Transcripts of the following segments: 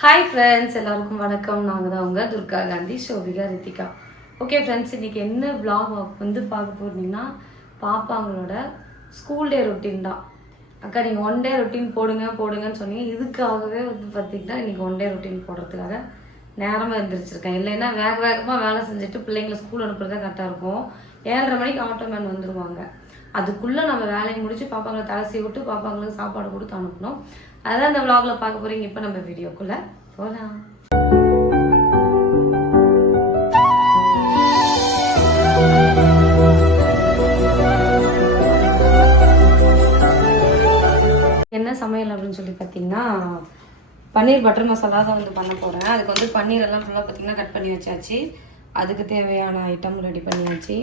Hi friends எல்லாருக்கும் வணக்கம். நாங்கள் தான் உங்கள் துர்கா காந்தி ஷோபிகா ரித்திகா. ஓகே ஃப்ரெண்ட்ஸ் இன்றைக்கி என்ன விளாக் வந்து பார்க்க போகிறீங்கன்னா பாப்பாங்களோட ஸ்கூல் டே ரொட்டீன் தான். அக்கா நீங்கள் ஒன் டே ரொட்டீன் போடுங்க போடுங்கன்னு சொன்னீங்க. இதுக்காகவே வந்து பார்த்தீங்கன்னா இன்றைக்கி ஒன் டே ரொட்டீன் போடுறதுக்காக நேரமாக எழுந்திரிச்சிருக்கேன் இல்லைன்னா வேக வேகமாக வேலை செஞ்சுட்டு பிள்ளைங்களை ஸ்கூல் அனுப்புறது கரெக்டாக இருக்கும். ஏழரை மணிக்கு ஆட்டோமேன் வந்துடுவாங்க அதுக்குள்ளே நம்ம வேலையை முடித்து பாப்பாங்களை தலை விட்டு பாப்பாங்களுக்கு சாப்பாடு கொடுத்து அனுப்பணும். அதான் அந்த vlogல பார்க்க போறீங்க. இப்போ நம்ம வீடியோக்குள்ள போகலாம் என்ன சமையல் அப்படின்னு சொல்லி பார்த்தீங்கன்னா பன்னீர் பட்டர் மசாலா தான் வந்து பண்ண போகிறேன் அதுக்கு வந்து பன்னீர் எல்லாம் ஃபுல்லாக பார்த்தீங்கன்னா கட் பண்ணி வச்சாச்சு. அதுக்கு தேவையான ஐட்டம் ரெடி பண்ணியாச்சு.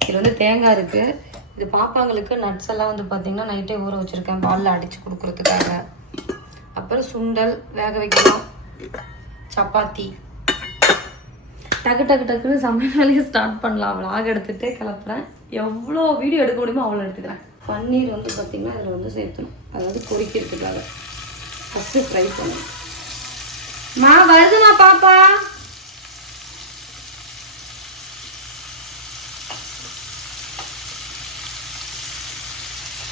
இதில் வந்து தேங்காய் இருக்குது இது பாப்பாங்களுக்கு நட்ஸ் எல்லாம் வந்து பார்த்தீங்கன்னா நைட்டே ஊற வச்சுருக்கேன். பாலில் அடித்து கொடுக்குறதுக்காக. அப்புறம் சுண்டல் வேக வைக்கலாம். சப்பாத்தி. டக்கு டக்கு டக்குன்னு சமையல் வேலையை ஸ்டார்ட் பண்ணலாம். vlog எடுத்துகிட்டே கிளப்புறேன் எவ்வளோ வீடியோ எடுக்க முடியுமோ அவ்வளோ எடுத்துக்கிறேன். பன்னீர் வந்து பார்த்திங்கன்னா அதில் வந்து சேர்த்தணும். அதாவது பொரிக்கிறதுக்காக ஃபஸ்ட்டு ஃப்ரை பண்ணணும். மா வருதுமா பாப்பா.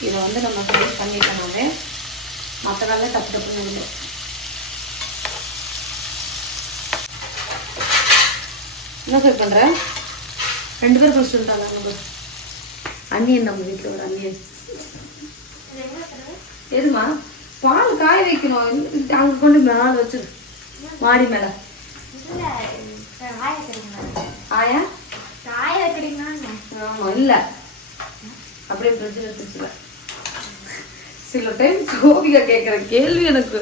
இதை வந்து நம்ம ஃப்ரை பண்ணிட்டோம்னாலே மற்ற வேலை தப்பு தப்புன்னு இல்லை என்ன சார் பண்ற? ரெண்டு பேரும் ஃபர்ஸ்ட் சொல்லிட்டாங்க நம்ம அண்ணியன் நம்ம வீட்டில் ஒரு அண்ணியன். எதுமா? பால் காய வைக்கணும். அங்க கொண்டு மேலே வச்சிரு. மாடி மேலே. ஆயா ஆமா இல்ல. அப்படியே ஃப்ரிட்ஜில் எடுத்துச்சுல சில டைம் சோபிகா கேட்குற கேள்வி எனக்கு?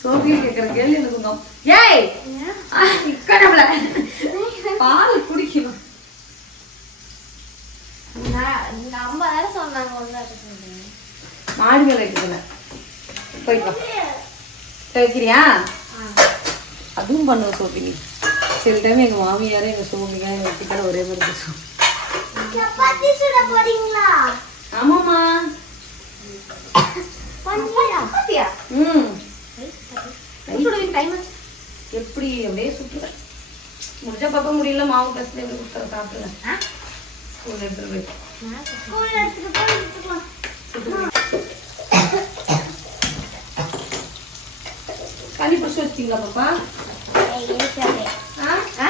சோபிகா கேட்குற கேள்வி எனக்கு ஏய்! கடவுள பால் குடிக்கணும். மாடி மேலே வைக்கிறதுல போயிட்டு வா. போய் வைக்கிறியா அதுவும் பண்ணுவோம் சோபி நீ சில டைம் எங்க மாமியாரே எங்க சோபிகா எங்க வெட்டிக்கார ஒரே மாதிரி பேசுவோம் ஆமாம்மா. ம் எப்படி அப்படியே சுற்றுவேன் முடிஞ்சா பார்க்க முடியல மாவு பசங்க எப்படி கொடுத்தா சாப்பிடுவேன் ஸ்கூல் எடுத்துட்டு போய் தண்ணி பிடிச்சி வச்சிட்டீங்களா பாப்பா? ஆ?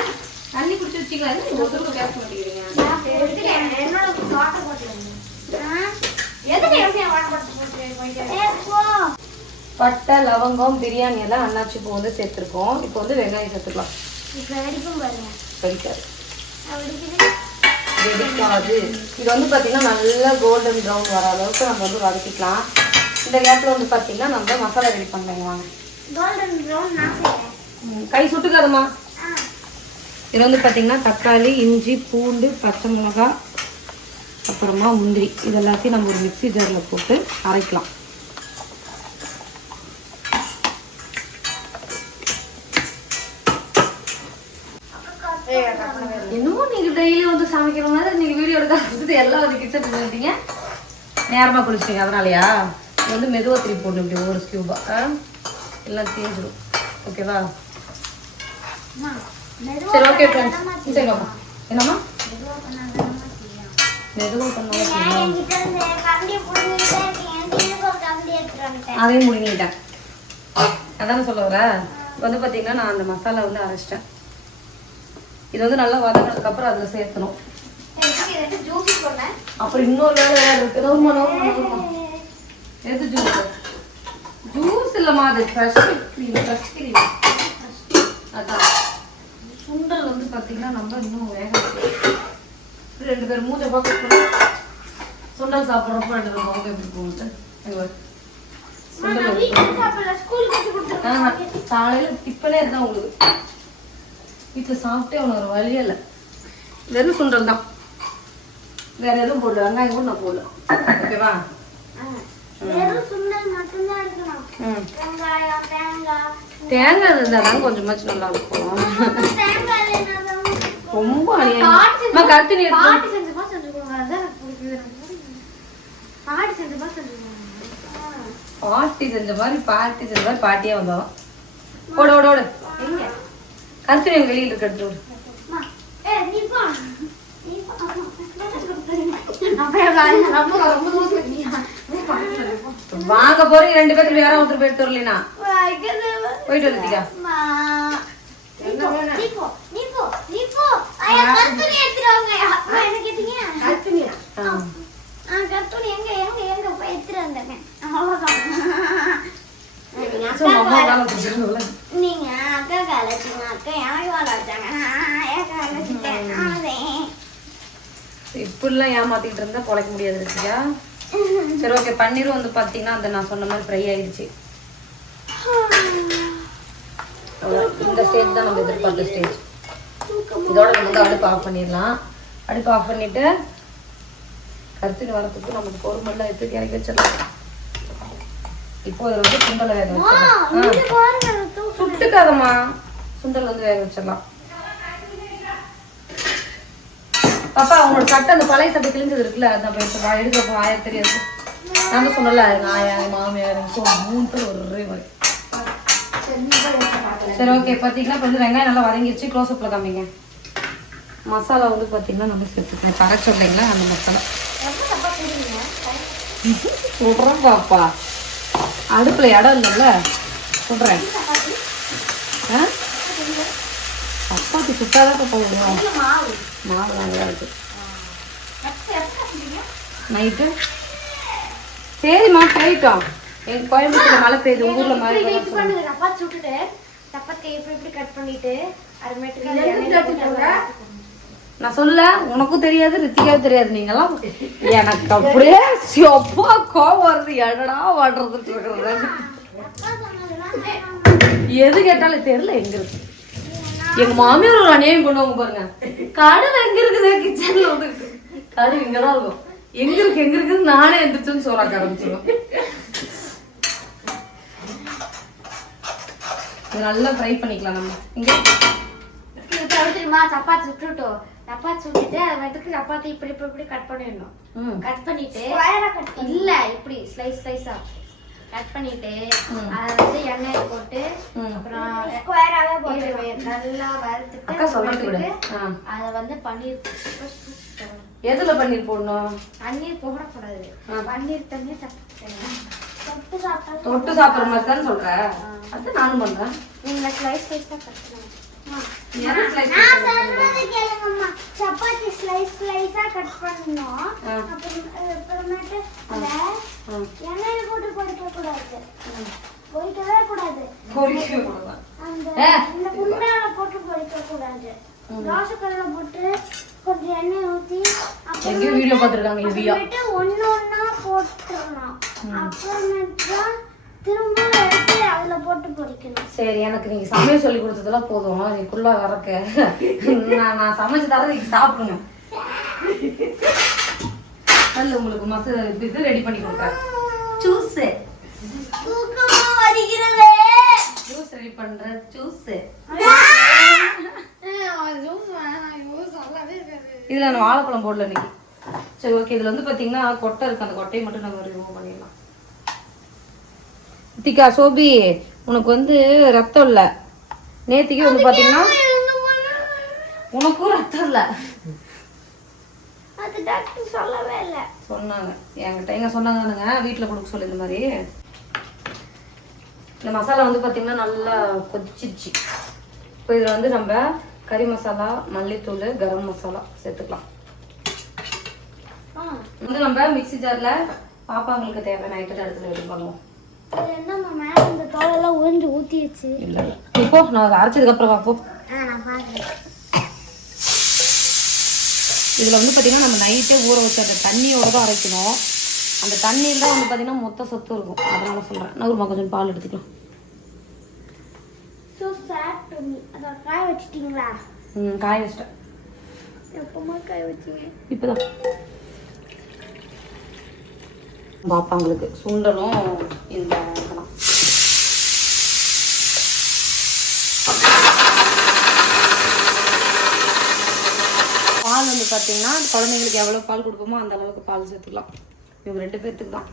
தண்ணி பிடிச்சி வச்சிங்களா ஒருத்தருக்கு பேச மாட்டேங்கிறீங்க? பட்டை லவங்கம் பிரியாணி எல்லாம் அன்னாச்சி பூ வந்து சேர்த்துருக்கோம். இப்போ வந்து வெங்காயம் சேர்த்துக்கலாம். கறிக்காது வெடிக்காது. இது வந்து பார்த்தீங்கன்னா நல்லா கோல்டன் ப்ரௌன் வர அளவுக்கு நம்ம வந்து வதக்கிக்கலாம். இந்த கேப்பில் வந்து பார்த்தீங்கன்னா நம்ம மசாலா ரெடி பண்ணுறோங்க வாங்க. கை சுட்டுக்காதம்மா. இது வந்து பார்த்தீங்கன்னா தக்காளி இஞ்சி பூண்டு பச்சை மிளகாய் அப்புறமா முந்திரி. இது எல்லாத்தையும் நம்ம ஒரு மிக்ஸி ஜாரில் போட்டு அரைக்கலாம். இன்னமும் நீங்க டெய்லி வந்து சமைக்கிற மாதிரி நீங்க வீடியோ எடுக்க ஆரம்பிச்சது. எல்லாம் வந்து கிச்சன் பண்ணிட்டீங்க நேரமா குளிச்சிட்டீங்க. அதனாலயா? வந்து மெதுவா திருப்பி போடணும் இப்படி ஒரு ஸ்கியூபா எல்லாம் தேஞ்சிடும் ஓகேவா சரி ஓகே ஃப்ரெண்ட்ஸ் என்னம்மா? மெதுவும் பண்ணாலும் அதையும் முடிங்கிட்டேன் அதானே சொல்ல வர? வந்து பார்த்தீங்கன்னா நான் அந்த மசாலா வந்து அரைச்சிட்டேன். இது வந்து நல்லா வதங்கினதுக்கு அப்புறம் அதில் சேர்த்தணும் அப்புறம் இன்னொரு வேலை வேறு எது ஜூஸ் ஜூஸ் இல்லைம்மா அது ஃப்ரெஷ் க்ரீம் ஃப்ரெஷ் க்ரீம் அதான். சுண்டல் வந்து பார்த்தீங்கன்னா நம்ம இன்னும் வேக ரெண்டு பேர் மூஞ்ச பார்க்க சுண்டல் சாப்பிட்றப்போ ரெண்டு பேர். முகம் எப்படி போகுது காலையில டிப்பனே இருந்தா உங்களுக்கு. வீட்டுல சாப்பிட்டே அவனுக்கு ஒரு வழியே இல்லை. வெறும் சுண்டல் தான். வேற எதுவும் போடல வெங்காயம் கூட நான் போடல. ஓகேவா தேங்காய். இருந்தால் தான் கொஞ்சமாச்சும் நல்லா இருக்கும். ரொம்ப அநியாயம். கருத்து நீ பாட்டி செஞ்சமா செஞ்சுக்கோங்க அதான். பாட்டி செஞ்சமா செஞ்சுக்கோங்க பாட்டி செஞ்ச மாதிரி பாட்டி செஞ்ச மாதிரி பாட்டியே வந்தோம் ஓடு ஓடு ஓடு. கருத்துணி எங்க வெளியில இருக்கு எடுத்து. வாங்க போறீங்க ரெண்டு பேருக்கு யாரும் ஒருத்தர் போய் எடுத்து வரலனா. போயிட்டு வந்துட்டியா? நீங்க அக்கா காலச்சிங்க அக்கா எனக்கு அவ்வளோதான் இப்படிலாம் ஏமாத்திட்டு இருந்தா பொழைக்க முடியாது இருக்கியா சரி ஓகே பன்னீரும் வந்து பாத்தீங்கன்னா அந்த நான் சொன்ன மாதிரி ஃப்ரை ஆயிடுச்சு. இந்த ஸ்டேஜ் தான் நம்ம எதிர்பார்த்த ஸ்டேஜ் இதோட வந்து அடுப்பு ஆஃப் பண்ணிடலாம். அடுப்பு ஆஃப் பண்ணிட்டு கருத்துட்டு வரத்துக்கு நமக்கு பொறுமெல்லாம் எடுத்து இறக்கி வச்சிடலாம். இப்போ இதில் வந்து சுண்டலை வேக வச்சிடலாம். சுட்டுக்காதம்மா. சுண்டல் வந்து வேக வச்சிடலாம். பாப்பா உங்களோட சட்டை அந்த பழைய சட்டை கிழிஞ்சது இருக்குல்ல அந்த எடுத்து வா. எடுக்கிறப்ப ஆய தெரியாது. நான் சொன்னல என் மாமியார் மூணு பேர் ஒரே மாதிரி. சரி ஓகே பார்த்தீங்கன்னா இப்போ வந்து வெங்காயம் நல்லா வதங்கிடுச்சு க்ளோஸ் அப்பில் காமிங்க. மசாலா வந்து பார்த்தீங்கன்னா நல்லா சேர்த்துக்கேன் கரைச்சி இல்லைங்களா அந்த மசாலா. ரொம்ப பாப்பா. அடுப்பில் இடம் இல்லைல்ல? விடுறேன் ஆ? சப்பாத்தி சுட்டாதான் பாப்பா விடுவோம். மாவு. நல்லா இருக்கு. நைட்டு? சரிம்மா போயிட்டோம். எங்கள் கோயம்புத்தூர் மழை பெய்யுது. உங்க ஊர்ல மழை பண்ணிட்டு, நான் சொல்ல உனக்கும் தெரியாது ரித்திகாவும் தெரியாது நீங்களாம் எனக்கு அப்படியே சிவப்பா கோவம் வருது. என்னடா வாடுறதுட்டு இருக்கிறது எது கேட்டாலும் தெரியல எங்க இருக்கு? எங்க மாமியார் ஒரு அநியாயம் பண்ணுவாங்க பாருங்க. கடுவு எங்க இருக்குது? கிச்சன்ல வந்து கடுவு இங்கதான் இருக்கும். எங்க இருக்கு? எங்க இருக்குது நானே எந்திரிச்சுன்னு சோறாக்க ஆரம்பிச்சிருவேன். இது நல்லா ஃப்ரை பண்ணிக்கலாம் நம்ம. இங்க. தெரியுமா சப்பாத்தி சுட்டுட்டோம். சப்பாத்தி சுட்டுட்டு அதுக்கு சப்பாத்தி இப்படி இப்படி இப்படி கட் பண்ணிடணும். ம். கட் பண்ணிட்டு இல்ல இப்படி ஸ்லைஸ் ஸ்லைஸா கட் பண்ணிட்டு அத வந்து எண்ணெயில போட்டு. அப்புறம் ஸ்கொயராவே போட்டு நல்லா வறுத்துட்டு. அத வந்து பன்னீர். எதுல பன்னீர் போடணும்? பன்னீர் போடக்கூடாது. பன்னீர் தண்ணி சாப்பிட்டா தொட்டு சாப்பிடுற மாதிரி தானே சொல்ற? அது நானும் பண்றேன். நீங்க ஸ்லைஸ் ஸ்லைஸா கட் பண்ணுங்க நீ எது slice நான் பண்ணி சொல்றது கேளுங்கம்மா. சப்பாத்தி ஸ்லைஸ் ஸ்லைஸா கட். அப்புறம் அப்புறமேட்டு அத ஆ. எண்ணெயில போட்டு பொரிக்க கூடாது பொரிக்கவே கூடாது பொரிக்க கூடாது. அந்த ஏ. இந்த குண்டால போட்டு பொரிக்க கூடாது தோசைக்கல்ல போட்டு கொஞ்சம் எண்ணெய் ஊத்தி எங்கேயோ வீடியோ பார்த்துருக்காங்க ஹெவியா அப்புறமேட்டு ஒண்ணு ஒண்ணா போட்டுறணும் அப்புறமேட்டு தான் திரும்ப எடுத்து அதுல போட்டு பொரிக்கணும் சரி எனக்கு நீங்க கொடுத்ததெல்லாம் போதும். நீ ஃபுல்லா வரக்க. நான் நான் சமைச்சு தரது நீங்க சாப்பிடுங்க. நல்ல உங்களுக்கு மச இது ரெடி பண்ணி கொடுக்குறேன். ஜூஸ் ஜூஸ் ரெடி பண்றேன் ஜூஸ் இதுல நான் வாழைப்பழம் போடல இன்னைக்கு. சரி ஓகே இதுல வந்து பாத்தீங்கன்னா கொட்டை இருக்கு. அந்த கொட்டையை மட்டும் நம்ம ரிமூவ் பண்ணிடலாம். திக்கா சோபி உனக்கு வந்து ரத்தம் இல்ல. நேத்திக்கு வந்து பாத்தீங்கன்னா உனக்கும் ரத்தம் இல்ல. அது டாக்டர் சொல்லவே இல்லை. சொன்னாங்க. என்கிட்ட எங்க சொன்னாங்க வீட்டுல கொடுக்க சொல்லி இந்த மாதிரி. இந்த மசாலா வந்து பாத்தீங்கன்னா நல்லா கொதிச்சிருச்சு. இப்போ இதுல வந்து நம்ம கறி மசாலா மல்லித்தூள் கரம் மசாலா சேர்த்துக்கலாம். வந்து நம்ம மிக்ஸி ஜார்ல பாப்பாங்களுக்கு தேவையான ஐட்டம் எடுத்து ரெடி பண்ணுவோம் தோலெல்லாம் உறிஞ்சு ஊத்திடுச்சு இல்ல. இப்போ நான் அரைச்சதுக்கு அப்புறம் பார்ப்போம் நான் இதுல வந்து பாத்தீங்கன்னா நம்ம நைட்டே ஊற வச்ச அந்த தண்ணியோட தான் அரைக்கணும். அந்த தண்ணியில் தான் வந்து பாத்தீங்கன்னா மொத்த சத்து இருக்கும். அதனால சொல்றேன். நகருமா கொஞ்சம் பால் எடுத்துக்கலாம். காய வச்சிட்டீங்களா? ம் காய வச்சிட்டேன். எப்பமா காய வச்சீங்க? இப்போதான். பாப்பாங்களுக்கு. சுண்டலும் இந்த இதெல்லாம். பால் வந்து பார்த்தீங்கன்னா குழந்தைங்களுக்கு எவ்வளோ பால் கொடுப்போமோ அந்த அளவுக்கு பால் சேர்த்துக்கலாம். இவங்க ரெண்டு பேர்த்துக்கு தான்.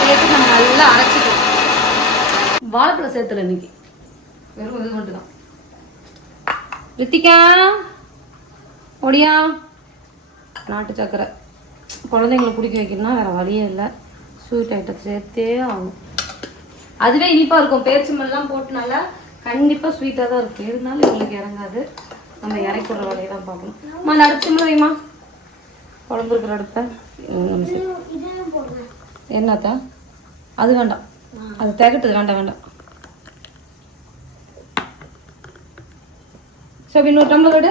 சேர்த்து நம்ம நல்லா அரைச்சிக்கலாம். வாழைப்பழம் சேர்த்துல இன்னைக்கு. வெறும் இது மட்டும் தான். ரித்திகா ஒடியா நாட்டு சக்கரை. குழந்தைங்களை குடிக்க வைக்கணும்னா வேற வழியே இல்லை. ஸ்வீட் ஐட்டம் சேர்த்தே ஆகும் அதுவே இனிப்பா இருக்கும். பேரிச்சம்பழம்லாம் போட்டனால கண்டிப்பா ஸ்வீட்டாக தான் இருக்கும். இருந்தாலும் இவங்களுக்கு இறங்காது. நம்ம இறக்கி விடுற வேலையை தான் பார்க்கணும். அம்மா சிம்மில் வைமா குழம்பு இருக்கிற அடுப்பை? என்னத்தா? அது வேண்டாம். அது திகட்டுது வேண்டாம் வேண்டாம். சரி இன்னொரு டம்ளர் விடு.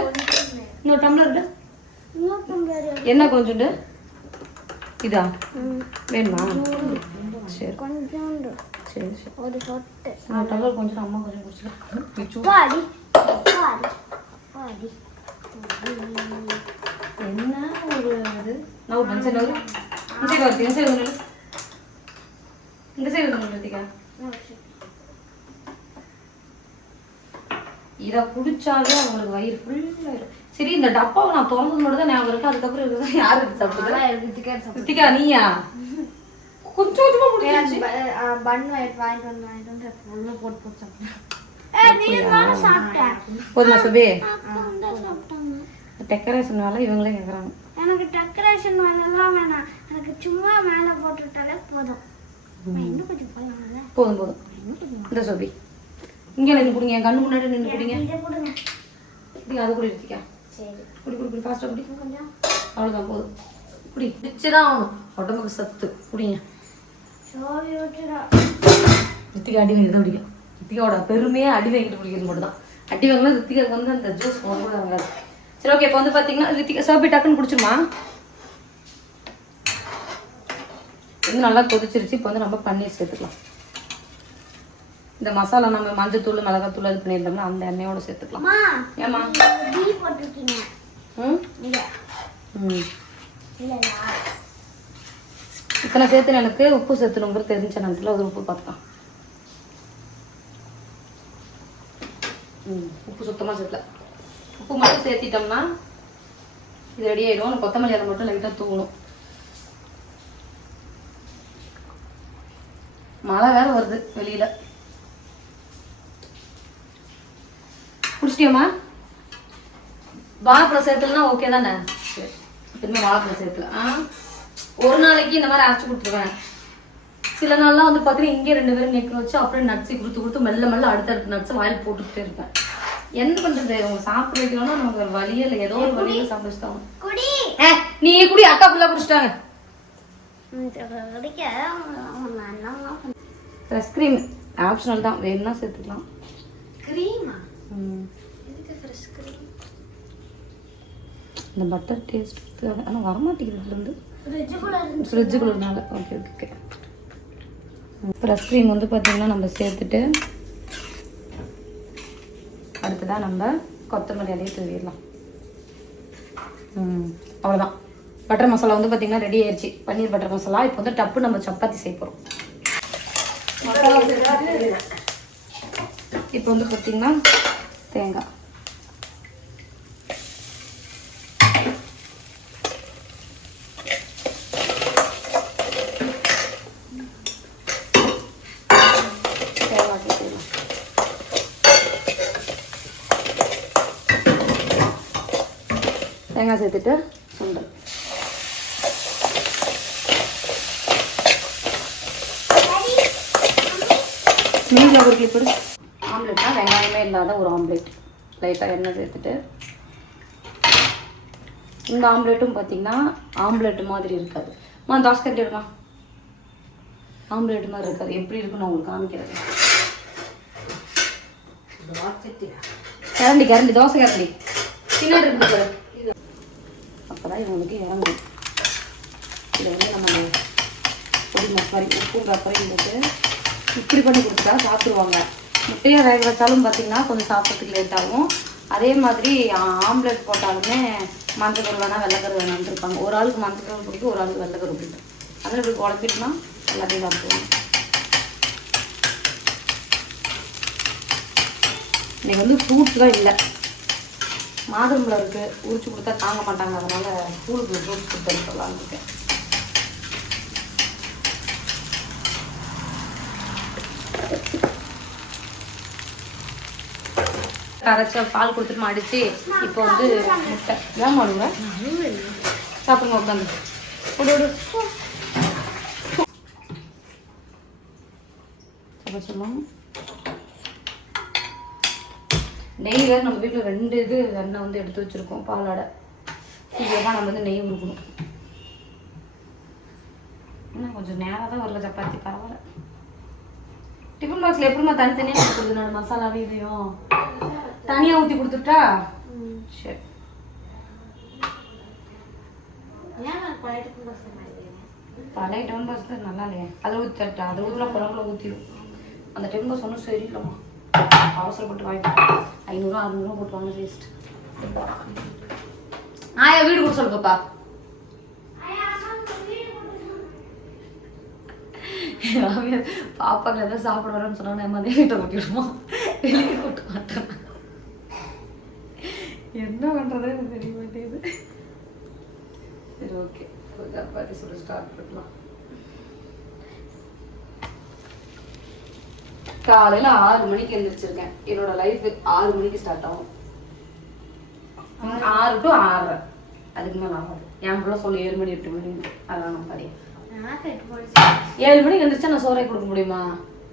இன்னொரு டம்ளர் விடு. என்ன கொஞ்சோண்டு? இதா வேணுமா சரி கொஞ்சோண்டு சரி சரி ஒரு சொட்டு இன்னொரு டம்ளர் கொஞ்சம் அம்மா கொஞ்சம் குடிச்சிக்கலாம் பாடி பாடி பாடி என்ன ஒரு இது நான் ஒரு மனுஷன் ஒரு இந்த சைடு வருது இந்த சைடு வந்து இந்த சைடு வந்து இதை குடிச்சாலே அவங்களுக்கு வயிறு ஃபுல்லாயிரும் சரி இந்த டப்பாவை நான் திறந்தது மட்டும் தான் ஞாபகம் இருக்கு. அதுக்கப்புறம் இருக்கிறது யார் எடுத்து ரித்திகா நீயா? கொஞ்சம் கொஞ்சமா முடிஞ்சாச்சு பன் வாங்கிட்டு வாங்கிட்டு வந்து வாங்கிட்டு வந்து ஃபுல்லாக போட்டு போட்டு சாப்பிட்டேன். போதுமா சுபி? டெக்கரேஷன் வேலை இவங்களே கேட்குறாங்க எனக்கு டெக்கரேஷன் வேலைலாம் வேணாம். எனக்கு சும்மா மேலே போட்டு விட்டாலே போதும் நான் இன்னும் கொஞ்சம் போடலாம்ல போதும் போதும். இந்த சுபி. இங்கே நின்று குடிங்க என் கண்ணு முன்னாடி நின்று குடிங்க. குடி அது கூட சரி. குடி குடி குடி ஃபாஸ்ட்டாக குடி. அவ்வளோதான் போதும். குடி குடிச்சுதான் ஆகணும். உடம்புக்கு சத்து. குடிங்க. ரித்திகா அடி வாங்கி தான் குடிக்கும். ரித்திகாவோட பெருமையே அடி வாங்கிட்டு குடிக்கிறது மட்டும் தான் அடி வாங்கினா ரித்திகாவுக்கு வந்து அந்த ஜூஸ் போக கூட வாங்காது சரி ஓகே இப்போ வந்து பார்த்தீங்கன்னா ரித்திகா சோப்பி டக்குன்னு குடிச்சிருமா? இது நல்லா கொதிச்சிருச்சு. இப்போ வந்து நம்ம பன்னீர் சேர்த்துக்கலாம். இந்த மசாலா நம்ம மஞ்சத்தூள் மிளகாத்தூள் இது பண்ணியிருந்தோம்னா அந்த எண்ணெயோட சேர்த்துக்கலாம். அம்மா ஏம்மா? டீ போட்டிருக்கீங்க. ம்? இல்ல ம். இல்லையா இத்தனை சேர்த்து எனக்கு உப்பு சேர்த்துணுங்கிறது தெரிஞ்ச நேரத்தில் அது உப்பு பார்த்துக்கலாம். ம் உப்பு சுத்தமாக சேர்க்கல. உப்பு மட்டும் சேர்த்திட்டோம்னா இது ரெடி ஆயிடும். கொத்தமல்லி அதை மட்டும் லைட்டாக தூவணும். மழை வேற வருது வெளியில. குடிச்சிட்டியாம்மா வாழைப்பழம் ஓகே தானே? சரி திரும்ப வாழைப்பழம் சேர்த்துல ஆ? ஒரு நாளைக்கு இந்த மாதிரி அரைச்சி கொடுத்துருவேன். சில நாள்லாம் வந்து பார்த்தீங்கன்னா இங்கே ரெண்டு பேரும் நெக் வச்சு அப்படியே நட்ஸி கொடுத்து கொடுத்து மெல்ல மெல்ல அடுத்தடுத்து நட்ஸ் வாயில் போட்டுக்கிட்டே இருப்பேன். என்ன பண்றது? அவங்க சாப்பிட வைக்கணும்னா நமக்கு ஒரு வழியே இல்லை. ஏதோ ஒரு வழியில சாப்பிட வச்சுட்டாங்க குடி. ஏ நீ குடி. அக்கா ஃபுல்லாக குடிச்சிட்டாங்க. ஃப்ரெஷ் க்ரீம் ஆப்ஷனல் தான். வேணும்னா சேர்த்துக்கலாம். கிரீமா இந்த பட்டர் டேஸ்ட் ஆனால் வரமாட்டேங்குது இதுலேருந்து. ஃப்ரிட்ஜுக்குள்ள ஃப்ரிட்ஜுக்குள்ளனால okay okay okay fresh cream வந்து பார்த்திங்கன்னா நம்ம சேர்த்துட்டு அடுத்ததாக நம்ம கொத்தமல்லி அலையை தூவிடலாம். ம் அவ்வளோதான் பட்டர் மசாலா வந்து பார்த்திங்கன்னா ரெடி ஆயிடுச்சு பன்னீர் பட்டர் மசாலா இப்போ வந்து டப்பு நம்ம சப்பாத்தி செய்ய போகிறோம் மசாலா இப்போ வந்து பார்த்திங்கன்னா தேங்காய் தேங்காய் சேர்த்துக்கலாம் தேங்காய் சேர்த்துட்டு சுண்டல் மீனில் ஒரு கிளிப்படு ஆம்லெட்னா இல்லாத ஒரு ஆம்லெட். லைட்டாக எண்ணெய் சேர்த்துட்டு. இந்த ஆம்லெட்டும் பார்த்தீங்கன்னா ஆம்லெட் மாதிரி இருக்காது. மா தோசை கட்டி விடுமா ஆம்லெட் மாதிரி இருக்காது. எப்படி இருக்குன்னு உங்களுக்கு காமிக்கிறது கரண்டி கரண்டி தோசை கரண்டி. பின்னாடி இருக்கு பாரு. இவங்களுக்கு இறங்கும். இதை வந்து நம்ம பொடி மசாலி உப்பும் பெப்பரையும் போட்டு இப்படி பண்ணி கொடுத்தா சாப்பிடுவாங்க. முட்டையை வேக வச்சாலும் பார்த்தீங்கன்னா கொஞ்சம் சாப்பிட்றதுக்கு லேட் ஆகும். அதே மாதிரி ஆம்லெட் போட்டாலுமே மஞ்சள் கரு வேணா வெள்ளைக்கரு வேணாம்னு இருப்பாங்க. ஒரு ஆளுக்கு மஞ்சள் கரு பிடிக்கும் ஒரு ஆளுக்கு வெள்ளைக்கரு பிடிக்கும். அதில் இப்படி குழப்பிட்டுனா எல்லாத்தையும் சாப்பிடுவாங்க இன்றைக்கி வந்து ஃப்ரூட்ஸ்லாம் இல்லை. மாதுளம்பழம் இருக்குது உரிச்சு கொடுத்தா தாங்க மாட்டாங்க. அதனால் ஸ்கூலுக்கு ஃப்ரூட்ஸ் கொடுத்து சொல்லலாம்னு இருக்கேன். அரைச்ச பால் கொடுத்துட்டு அடிச்சு இப்போ வந்து முட்டை. ஏன் மாடுங்க? சாப்பிடுங்க உட்காந்து விடு விடு சாப்பிட சொல்லுவோம் நெய் வேறு நம்ம வீட்டில் ரெண்டு இது எண்ணெய் வந்து எடுத்து வச்சுருக்கோம் பாலாடை சீக்கிரமாக நம்ம வந்து நெய் உருக்கணும். இன்னும் கொஞ்சம் நேரம் தான் வரல சப்பாத்தி. பரவாயில்ல. டிஃபன் பாக்ஸில் எப்படிமா தனித்தனியாக கொடுக்குறது? நான் மசாலாவே இதையும். தனியாக ஊற்றி கொடுத்துட்டா? சரி. பழைய டிஃபன் பாக்ஸ் தான் நல்லா இல்லையா. அதில் ஊற்றி தட்டா அதை ஊற்றினா குழம்புல ஊற்றிடும் அந்த டிஃபன் பாக்ஸ் ஒன்றும் சரியில்லைம்மா. அவசரப்பட்டு வாங்கிட்டேன் ஐநூறுரூவா அறுநூறுவா போட்டு வாங்க வேஸ்ட் ஆயா வீடு கூட சொல்லு பாப்பா பாப்பாங்க எதாவது சாப்பிட வரேன்னு சொன்னா நம்ம அதே வீட்டை கூட்டிடுவோம் வெளியே என்ன பண்றது எனக்கு தெரிய மாட்டேங்குது. சரி ஓகே சப்பாத்தி சுட ஸ்டார்ட் பண்ணலாம். காலையில ஆறு மணிக்கு எந்திரிச்சிருக்கேன். என்னோட லைஃப் ஆறு மணிக்கு ஸ்டார்ட் ஆகும். ஆறு டு ஆறரை. அதுக்கு மேல ஆகாது. என் பிள்ளை சொல்லி ஏழு மணி எட்டு மணி. அதான் நான் படியும் ஏழு மணிக்கு எந்திரிச்சா நான் சோறை கொடுக்க முடியுமா?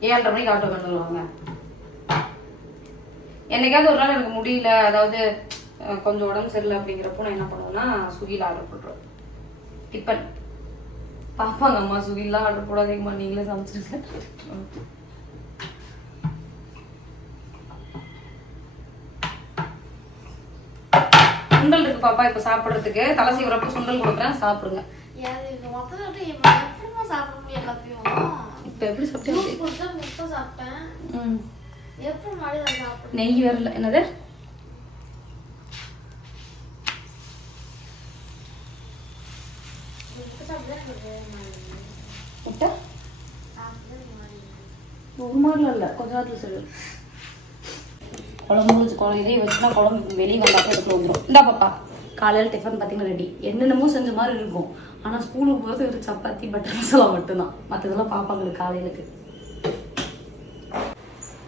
ஏழரை மணிக்கு ஆட்டோ பண்ணுவாங்க என்னைக்காவது ஒரு நாள் எனக்கு முடியல. அதாவது கொஞ்சம் உடம்பு சரியில்லை அப்படிங்கிறப்போ நான் என்ன பண்ணுவேன்னா ஸ்விக்கியில் ஆர்டர் பண்ணுறேன் டிஃபன் பாப்பாங்க அம்மா ஸ்விக்கிலாம் ஆர்டர் போடாதீங்கம்மா நீங்களே சமைச்சிருங்க. சுண்டல் இருக்கு பாப்பா இப்போ சாப்பிட்றதுக்கு. தலை சீவிரப்ப சுண்டல் கொடுக்குறேன் சாப்பிடுங்க. இப்போ எப்படி சாப்பிட்டீங்க ம். நெய் வரல. என்னது? ஒரு இல்லை கொஞ்ச நேரத்தில் சரி குழம்பு வச்சு குழம்பு இதே வச்சுனா குழம்பு வெளியே வந்தாக்க எடுத்து வந்துடும் இந்தா பாப்பா காலையில் டிஃபன் பார்த்தீங்கன்னா ரெடி என்னென்னமோ செஞ்ச மாதிரி இருக்கும். ஆனால் ஸ்கூலுக்கு போகிறது ஒரு சப்பாத்தி பட்டர் மசாலா மட்டும்தான். மற்றதெல்லாம் பாப்பாங்களுக்கு காலையிலுக்கு.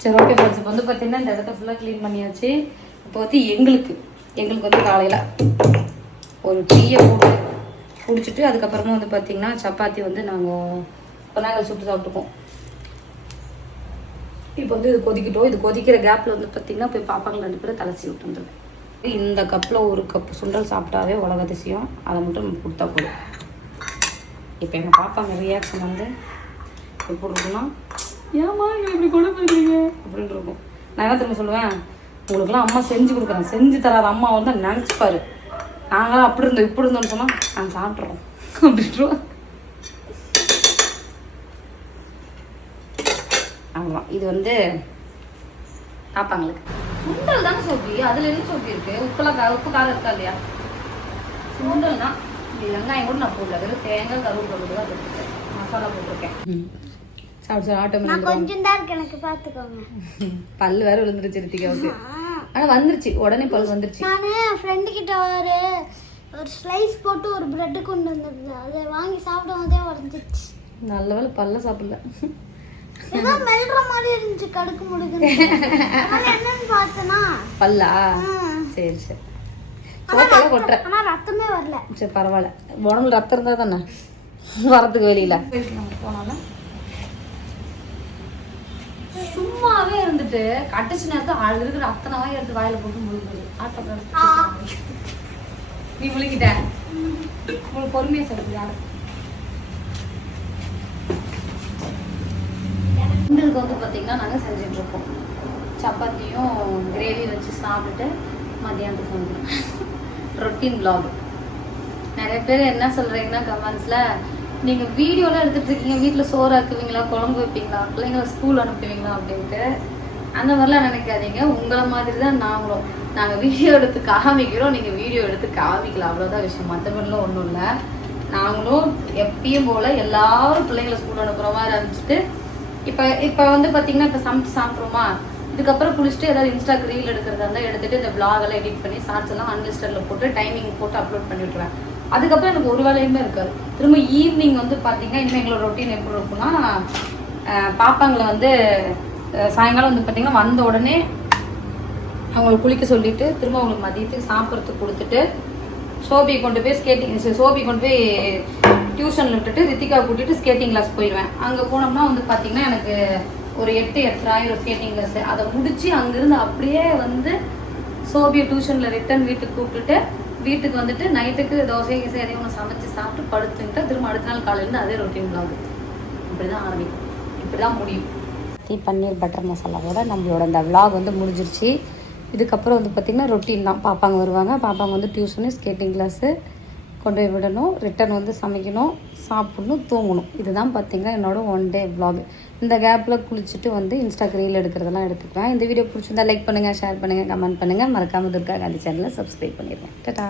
சரி ஓகே ஃப்ரெண்ட்ஸ் இப்போ வந்து பார்த்தீங்கன்னா இந்த இடத்த ஃபுல்லாக க்ளீன் பண்ணியாச்சு. இப்போ வந்து எங்களுக்கு எங்களுக்கு வந்து காலையில் ஒரு டீயை போட்டு குடிச்சிட்டு அதுக்கப்புறமா வந்து பார்த்தீங்கன்னா சப்பாத்தி வந்து நாங்கள் நாங்கள் சுட்டு சாப்பிட்டுப்போம். இப்போ வந்து இது கொதிக்கட்டும். இது கொதிக்கிற கேப்பில் வந்து பார்த்தீங்கன்னா போய் பாப்பாங்க ரெண்டு பேரும் தலசி விட்டு இந்த கப்பில் ஒரு கப் சுண்டல் சாப்பிட்டாவே உலக அதிசயம். அதை மட்டும் நம்ம கொடுத்தா போதும். இப்போ எங்கள் பாப்பாங்க ரியாக்ஷன் வந்து எப்படி இருக்குன்னா ஏமா இப்படி கொண்டு போயிருக்கீங்க அப்படின்னு இருக்கும். நான் என்ன திரும்ப சொல்லுவேன்? உங்களுக்குலாம் அம்மா செஞ்சு கொடுக்குறேன். செஞ்சு தராத அம்மா வந்து நினச்சிப்பாரு. நாங்களாம் அப்படி இருந்தோம் இப்படி இருந்தோம்னு சொன்னால் நாங்கள் சாப்பிட்றோம் அப்படின்றோம் ஆமாம் இது வந்து பாப்பாங்களுக்கு சுண்டல் தானே சோப்பி அதில் என்ன சோப்பி இருக்கு? உப்புலாம் கா உப்பு காரம் இருக்கா இல்லையா? சுண்டல் தான் இது வெங்காயம் கூட நான் போடல. வெறும் தேங்காய் கருவேப்பிலை போட்டு தான் போட்டுருக்கேன். மசாலா போட்டிருக்கேன். சாப்பிட்டு சார் ஆட்டோ நான் கொஞ்சம் தான் இருக்கு எனக்கு பாத்துக்கோங்க பல்லு வேற விழுந்துருச்சு ரித்திகாவுக்கு ஆனா வந்துருச்சு. உடனே பல் வந்துருச்சு. நானு ஃப்ரெண்டு கிட்ட ஒரு ஒரு ஸ்லைஸ் போட்டு ஒரு பிரெட் கொண்டு வந்திருந்தேன். அதை வாங்கி சாப்பிடும் போதே உடஞ்சிச்சு நல்ல வேளை பல்ல சாப்பிடல. ஏதோ மெல்ற மாதிரி இருந்துச்சு கடுக்கு முடுக்கு என்னன்னு பார்த்தனா பல்லா? சரி சரி. சோப்பெல்லாம் கொட்டுற. ஆனா ரத்தமே வரல. சரி பரவாயில்ல. உடம்புல ரத்தம் இருந்தா தானே? வரதுக்கு வெளியில. போனால சும்மாவே இருந்துட்டு கட்டுச்சு நேரத்தை ஆள் இருக்கிற அத்தனை வாய் எடுத்து வாயில போட்டு முழுங்குது ஆட்டோ நீ முழுங்கிட்ட உங்களுக்கு பொறுமையா சொல்லுது யாரு? பெண்களுக்கு வந்து பார்த்தீங்கன்னா நாங்கள் செஞ்சிட்ருக்கோம். சப்பாத்தியும் கிரேவி வச்சு சாப்பிட்டுட்டு மதியானத்துக்கு வந்துடும் ரொட்டீன் பிளாக் நிறைய பேர் என்ன சொல்கிறீங்கன்னா கமெண்ட்ஸில் நீங்கள் வீடியோலாம் எடுத்துகிட்டு இருக்கீங்க வீட்டில் சோறு ஆக்குவீங்களா குழம்பு வைப்பீங்களா பிள்ளைங்களை ஸ்கூல் அனுப்புவீங்களா? அப்படின்ட்டு அந்த மாதிரிலாம் நினைக்காதீங்க. உங்களை மாதிரி தான் நாங்களும். நாங்கள் வீடியோ எடுத்து காமிக்கிறோம் நீங்கள் வீடியோ எடுத்து காமிக்கலாம் அவ்வளோதான் விஷயம். மற்றபடிலாம் ஒன்றும் இல்லை. நாங்களும் எப்பயும் போல் எல்லாரும் பிள்ளைங்களை ஸ்கூல் அனுப்புகிற மாதிரி அனுப்பிச்சிட்டு இப்போ இப்போ வந்து பார்த்தீங்கன்னா இப்போ சமைச்சு சாப்பிட்றோமா? இதுக்கப்புறம் குளிச்சுட்டு ஏதாவது இன்ஸ்டா ரீல் எடுக்கிறதா இருந்தால் எடுத்துட்டு இந்த vlog எல்லாம் எடிட் பண்ணி ஷார்ட்ஸ் எல்லாம் அன்லிஸ்டரில் போட்டு டைமிங் போட்டு அப்லோட் பண்ணி விட்டுருவேன். அதுக்கப்புறம் எனக்கு ஒரு வேலையுமே இருக்காது. திரும்ப ஈவினிங் வந்து பார்த்தீங்கன்னா இனிமேல் எங்களோட ரொட்டீன் எப்படி இருக்கும்னா பாப்பாங்களை வந்து சாயங்காலம் வந்து பார்த்தீங்கன்னா வந்த உடனே அவங்களை குளிக்க சொல்லிட்டு திரும்ப அவங்களுக்கு மதியத்துக்கு சாப்பிட்றதுக்கு கொடுத்துட்டு சோபியை கொண்டு போய் ஸ்கேட்டிங் சோபி கொண்டு போய் டியூஷனில் விட்டுட்டு ரித்திகா கூட்டிகிட்டு ஸ்கேட்டிங் கிளாஸ் போயிடுவேன் அங்கே போனோம்னா வந்து பார்த்தீங்கன்னா எனக்கு ஒரு எட்டு எட்டாயிரம் ஸ்கேட்டிங் கிளாஸ் அதை முடித்து அங்கேருந்து அப்படியே வந்து சோபியை டியூஷனில் ரிட்டன் வீட்டுக்கு கூப்பிட்டுட்டு வீட்டுக்கு வந்துட்டு நைட்டுக்கு தோசை கீசை எதையும் ஒன்று சமைச்சு சாப்பிட்டு படுத்துக்கிட்டு திரும்ப அடுத்த நாள் காலையிலேருந்து அதே ரொட்டீன் vlog இப்படி தான் ஆரம்பிக்கும். இப்படி தான் முடியும். டீ பன்னீர் பட்டர் மசாலாவோட நம்மளோட இந்த விளாக் வந்து முடிஞ்சிருச்சு. இதுக்கப்புறம் வந்து பார்த்திங்கன்னா ரொட்டீன் தான். பாப்பாங்க வருவாங்க. பாப்பாங்க வந்து டியூஷனு ஸ்கேட்டிங் கிளாஸு கொண்டு போய் விடணும். ரிட்டன் வந்து சமைக்கணும் சாப்பிடணும் தூங்கணும். இதுதான் பார்த்திங்கன்னா என்னோட ஒன் டே vlog. இந்த கேப்பில் குளிச்சுட்டு வந்து இன்ஸ்டாக்கு ரீல் எடுக்கிறதெல்லாம் எடுத்துக்குவேன் இந்த வீடியோ பிடிச்சிருந்தா லைக் பண்ணுங்கள் ஷேர் பண்ணுங்கள் கமெண்ட் பண்ணுங்கள் மறக்காமல் துர்கா காந்தி சேனலை சப்ஸ்கிரைப் பண்ணிடுவேன் டட்டா